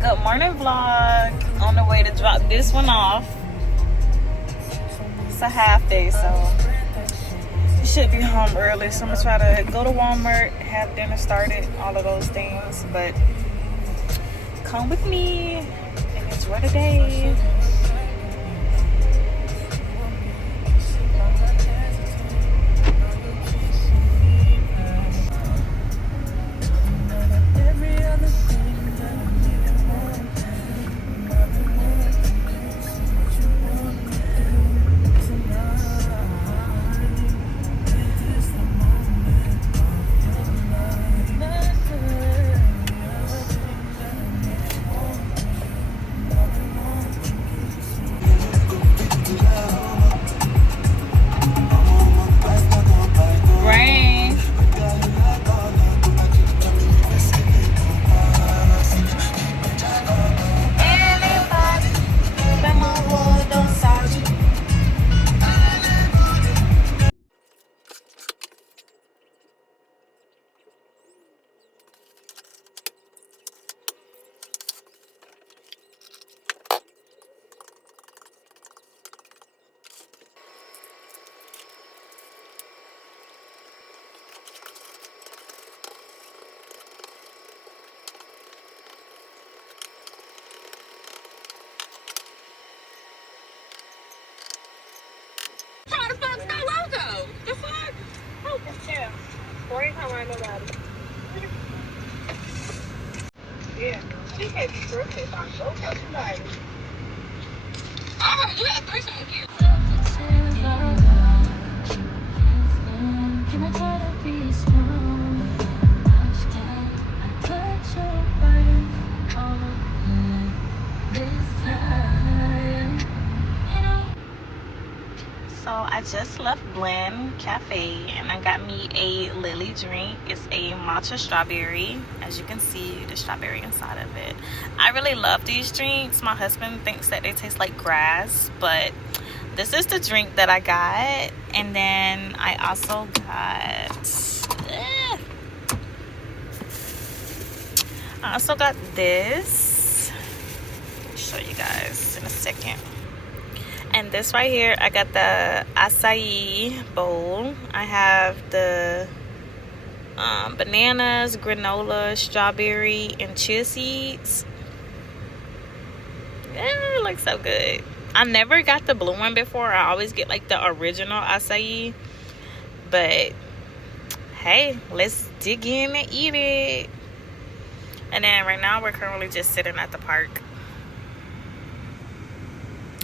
Good morning vlog. On the way to drop this one off. It's a half day, so you should be home early. So I'm gonna try to go to Walmart, have dinner started, all of those things. But come with me and enjoy the day. Rain. How the fuck's no logo? The fuck? Oh, yeah. Or you come around nobody. Yeah. She can't be perfect on go tell somebody. Alright, let me person with you. Can I try to be strong? I put your weight on this time. So I just left Blend Cafe and I got me a Lily drink. It's a matcha strawberry. As you can see, the strawberry inside of it. I really love these drinks. My husband thinks that they taste like grass, but this is the drink that I got. And then I also got this. I'll show you guys in a second. And this right here, I got the acai bowl. I have the bananas, granola, strawberry, and chia seeds. Yeah, it looks so good. I never got the blue one before. I always get like the original acai. But hey, let's dig in and eat it. And then right now we're currently just sitting at the park.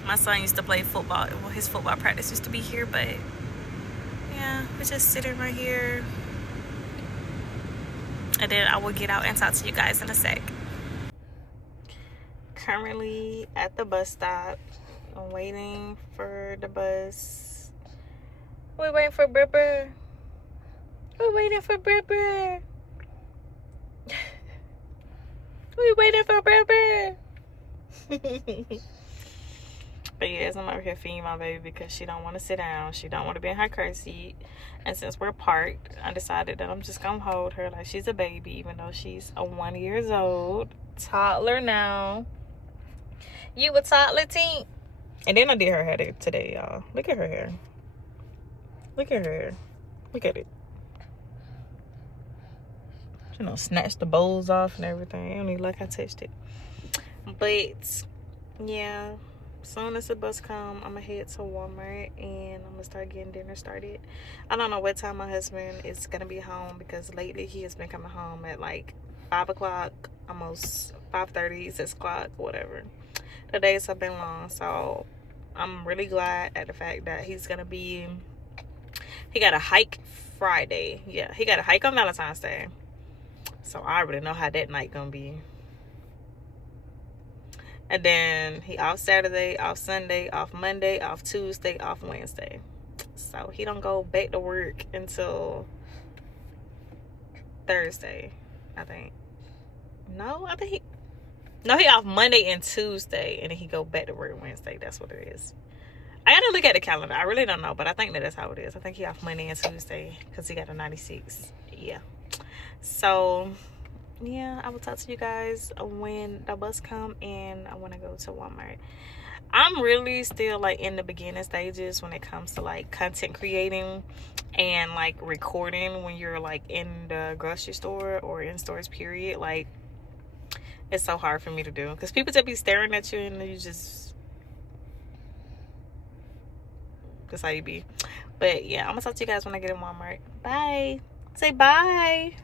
My son used to play football. Well, his football practice used to be here, but yeah, we're just sitting right here. And then I will get out and talk to you guys in a sec. Currently at the bus stop. I'm waiting for the bus. We're waiting for Bribber. We're waiting for Bribber. We're waiting for Bribber. But yes, I'm over here feeding my baby because she don't want to sit down. She don't want to be in her car seat. And since we're parked, I decided that I'm just going to hold her like she's a baby, even though she's a 1 year old. Toddler now. You a toddler teen? And then I did her hair today, y'all. Look at her hair. Look at her hair. Look at it. You know, snatched the bows off and everything. I don't even like I touched it. But, yeah. As soon as the bus come, I'm gonna head to Walmart and I'm gonna start getting dinner started. I don't know what time my husband is gonna be home because lately he has been coming home at like 5 o'clock, almost 5:30, 6 o'clock, whatever. The days have been long, so I'm really glad at the fact that he got a hike Friday. Yeah, he got a hike on Valentine's Day. So I already know how that night gonna be. And then he off Saturday, off Sunday, off Monday, off Tuesday, off Wednesday. So he don't go back to work until Thursday, I think. No, I think he off Monday and Tuesday, and then he go back to work Wednesday. That's what it is. I gotta look at the calendar. I really don't know, but I think that's how it is. I think he off Monday and Tuesday because he got a 96. Yeah. So yeah, I will talk to you guys when the bus come and I want to go to Walmart. I'm really still like in the beginning stages when it comes to like content creating and like recording when you're like in the grocery store or in stores, period. Like, it's so hard for me to do because people just be staring at you and you just, that's how you be. But yeah, I'm gonna talk to you guys when I get in Walmart. Bye. Say bye.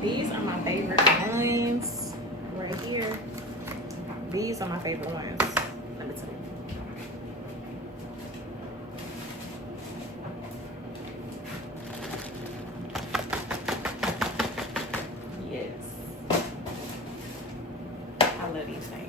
These are my favorite ones right here. These are my favorite ones. Let me tell you. Yes. I love these things.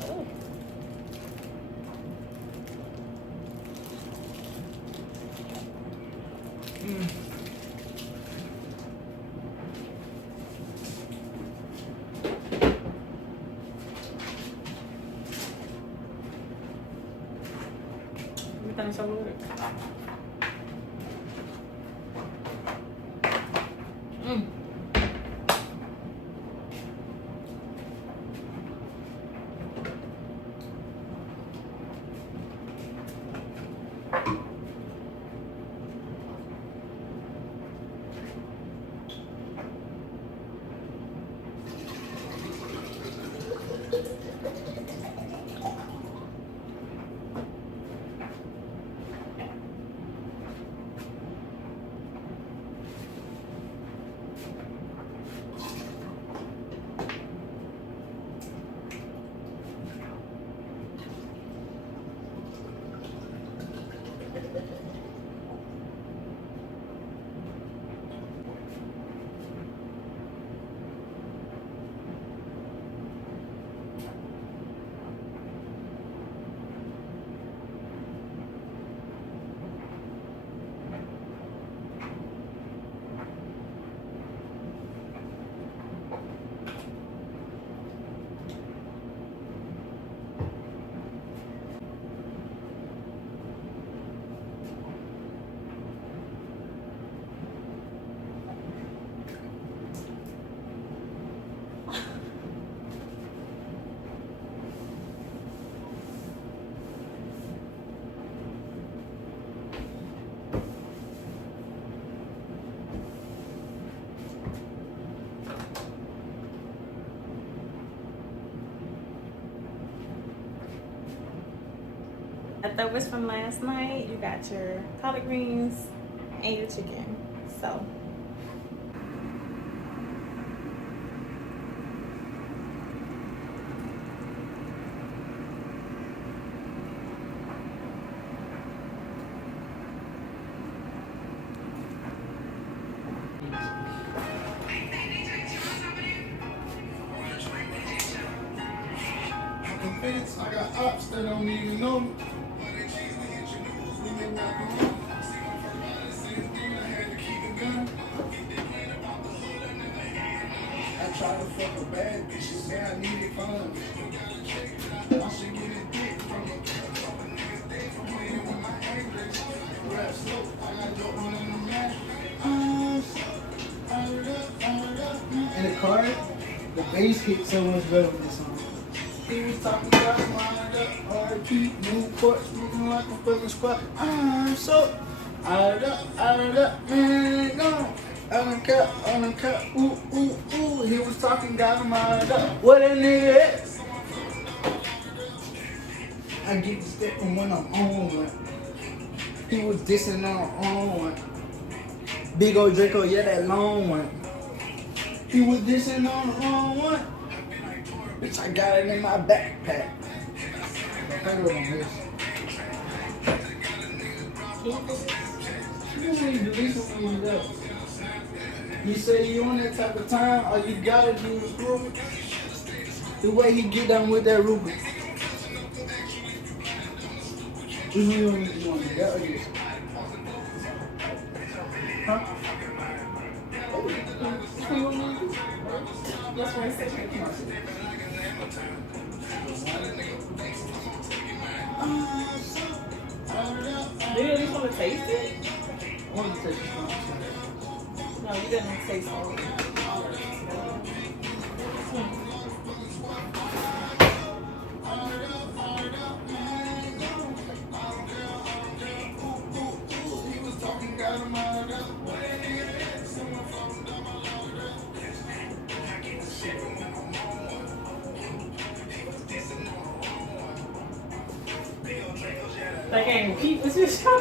Oh. Everything's so good. Leftovers from last night. You got your collard greens and your chicken. So I got ops that don't even know me. I tried to fuck a bad bitch, she said I needed fun. I should get a dick from her. In the car, the bass hits so much better with this song. He was talking about wind up, R.P. Newport, looking like a fucking squad. I'm so out of that, man, gone. On the cut, ooh, ooh, ooh. He was talking, got him out up. What a nigga at? I get to stepping when I'm on one. He was dissing on one. Big old Draco, yeah, that long one. He was dissing on the wrong one. Bitch, I got it in my backpack. I go on this. You don't need to do this when you go. You say you on that type of time, all you gotta do is prove it. The way he get down with that Ruby. You want that or this? Huh? That's what I said. Do you at least want to taste it? I want to taste the No, you didn't taste all of it. That can't keep this shit.